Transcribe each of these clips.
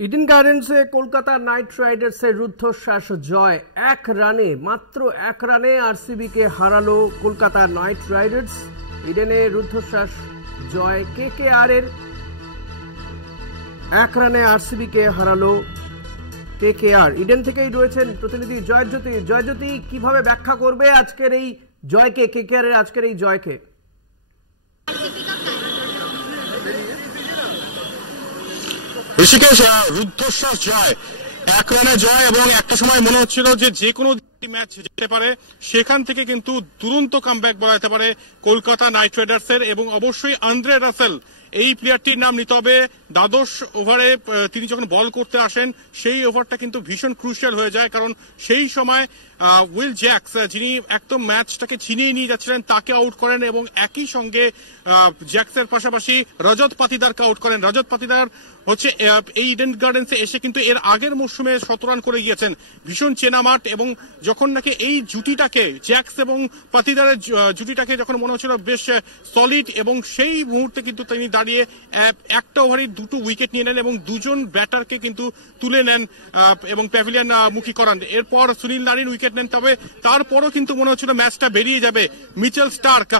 Eden গার্ডেন্সে Kolkata night রাইডার্সের রুদ্ধশ্বাস জয়। মাত্র এক রানে আরসিবিকে হারালো কলকাতা নাইট রাইডার্স। ইডেনে রুদ্ধশ্বাস জয় কেকেআর এর। এক রানে আরসিবিকে হারালো কেকেআর। ইডেন থেকেই রয়েছেন প্রতিনিধি জয়জ্যোতি। জয়জ্যোতি, কিভাবে ব্যাখ্যা করবে আজকের এই জয়কে, কেকেআর এর আজকের এই জয়কে? ঋষিকেশ, রুদ্ধশ্বাস জয়, এক রানে জয়, এবং একটা সময় মনে হচ্ছিল যে কোনো ম্যাচ যেতে পারে, সেখান থেকে কিন্তু দুরন্ত কামব্যাক বলা যেতে পারে কলকাতা নাইট রাইডার্সের। এবং অবশ্যই আন্দ্রে রাসেল, এই প্লেয়ারটির নাম নিতে হবে। দ্বাদশ ওভারে তিনি যখন বল করতে আসেন, সেই ওভারটা কিন্তু ভীষণ ক্রুশিয়াল হয়ে যায়, কারণ সেই সময় উইল জ্যাক্স, যিনি একদম ম্যাচটাকে ছিনিয়ে নিয়ে যাচ্ছিলেন, তাকে আউট করেন, এবং একই সঙ্গে জ্যাক্সের পাশাপাশি রজত পাতিদারকে আউট করেন। রজত পাতিদার হচ্ছে এই ইডেন গার্ডেন্সে এসে কিন্তু এর আগের মরশুমে 17 রান করে গিয়েছেন। ভীষণ চেনা মাঠ, এবং যখন নাকি এই জুটিটাকে, জ্যাক্স এবং পাতিদারের জুটিটাকে যখন মনে হচ্ছিল বেশ সলিড, এবং সেই মুহূর্তে কিন্তু তিনি দাঁড়িয়ে একটা ওভারে 2টো উইকেট নিয়ে নেন এবং দুজন ব্যাটারকে কিন্তু তুলে নেন এবং প্যাভিলিয়ন মুখী করান। এরপর সুনীল নারিন উইকেট নেন, তবে তারপরও কিন্তু মনে হচ্ছিল ম্যাচটা বেরিয়ে যাবে। মিচেল স্টার্ক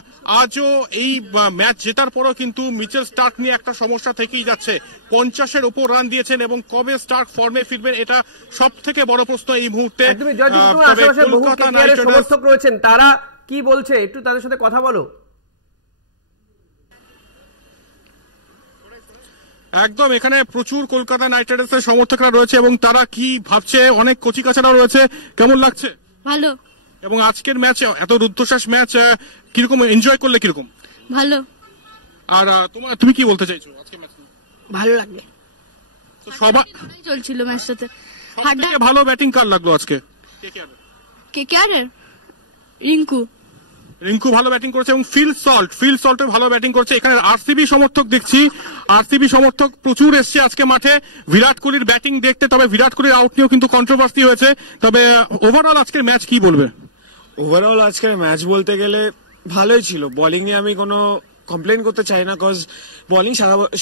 আজও এই ম্যাচ জেতার পরও কিন্তু মিচেল স্টার্ক নিয়ে একটা সমস্যা থেকেই যাচ্ছে। 50-এর উপর রান দিয়েছেন, এবং কবে স্টার্ক ফর্মে ফিরবেন, এটা সব থেকে বড় প্রশ্ন এই মুহূর্তে। সমর্থক রয়েছেন, তারা কি বলছে একটু তাদের সাথে কথা বলো। একদম, এখানে প্রচুর কলকাতা নাইট রাইডার্সের সমর্থকরা রয়েছে, এবং তারা কি ভাবছে, অনেক কচিকাচারাও রয়েছে। কেমন লাগছে? ভালো। এবং আজকের ম্যাচ, এত রুদ্ধশ্বাস ম্যাচ, কিরকম এনজয় করলে? কিরকম? ভালো। আর তুমি কি বলতে চাইছো আজকে ম্যাচ? ভালো লাগলো। সবাই চলছিল ম্যাচটাতে। সবথেকে ভালো ব্যাটিং কার লাগলো আজকে? কেকেআর এর রিঙ্কু ভালো ব্যাটিং করেছে, এবং ফিল সল্টও ভালো ব্যাটিং করেছে। এখানে আরসিবি সমর্থক দেখছি, আরসিবি সমর্থক প্রচুর এসছে আজকে মাঠে বিরাট কোহলির ব্যাটিং দেখতে। তবে বিরাট কোহলির আউট নিয়েও কিন্তু কন্ট্রোভার্সি হয়েছে। তবে ওভারঅল আজকের ম্যাচ কি বলবে? ওভারঅল আজকের ম্যাচ বলতে গেলে ভালোই ছিল। বোলিং নিয়ে আমি কোনো কমপ্লেন করতে চাই না, কজ বোলিং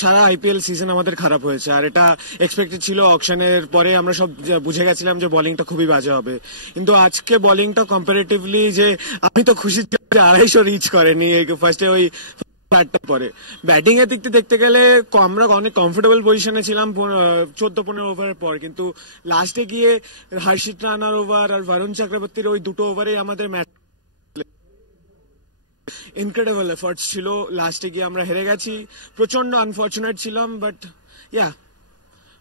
সারা আইপিএল সিজন আমাদের খারাপ হয়েছে, আর এটা এক্সপেক্টেড ছিল। অকশনের পরে আমরা সব বুঝে গেছিলাম যে বোলিংটা খুবই বাজে হবে, কিন্তু আজকে বোলিংটা কম্পারেটিভলি, যে আমি তো খুশি ছিলাম যে 250 রিচ করেনি ফার্স্টে ওই ফ্ল্যাটটার পরে। ব্যাটিং এর দিক থেকে দেখতে গেলে আমরা অনেক কমফোর্টেবল পজিশনে ছিলাম 14-15 ওভারের পর, কিন্তু লাস্টে গিয়ে হর্ষিত রানার ওভার আর বরুণ চক্রবর্তীর ওই দুটো ওভারে আমাদের ম্যাচ ইনক্রেডিবল এফর্টস ছিল। লাস্টে গিয়ে আমরা হেরে গেছি, প্রচন্ড আনফরচুনেট ছিলাম, বাট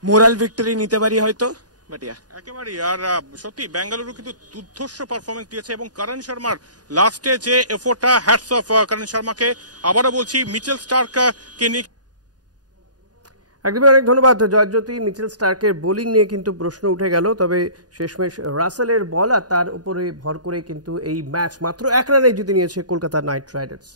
মোরাল ভিক্টরি নিতে পারি হয়তো, বাট একেবারেই। আর সত্যি বেঙ্গালুরু কিন্তু দুর্ধর্ষ পারফরমেন্স দিয়েছে, এবং করণ শর্মার লাস্টে যে এফোর্টটা, হ্যাটস অফ করণ শর্মাকে। আবারও বলছি, মিচেল স্টার্ক কে নিয়ে একদমই অনেক ধন্যবাদ জয়জ্যোতি। মিচেল স্টার্কের বোলিং নিয়ে কিন্তু প্রশ্ন উঠে গেল, তবে শেষমেশ রাসেলের বল আর তার উপরে ভর করে কিন্তু এই ম্যাচ মাত্র এক রানে জিতে নিয়েছে কলকাতা নাইট রাইডার্স।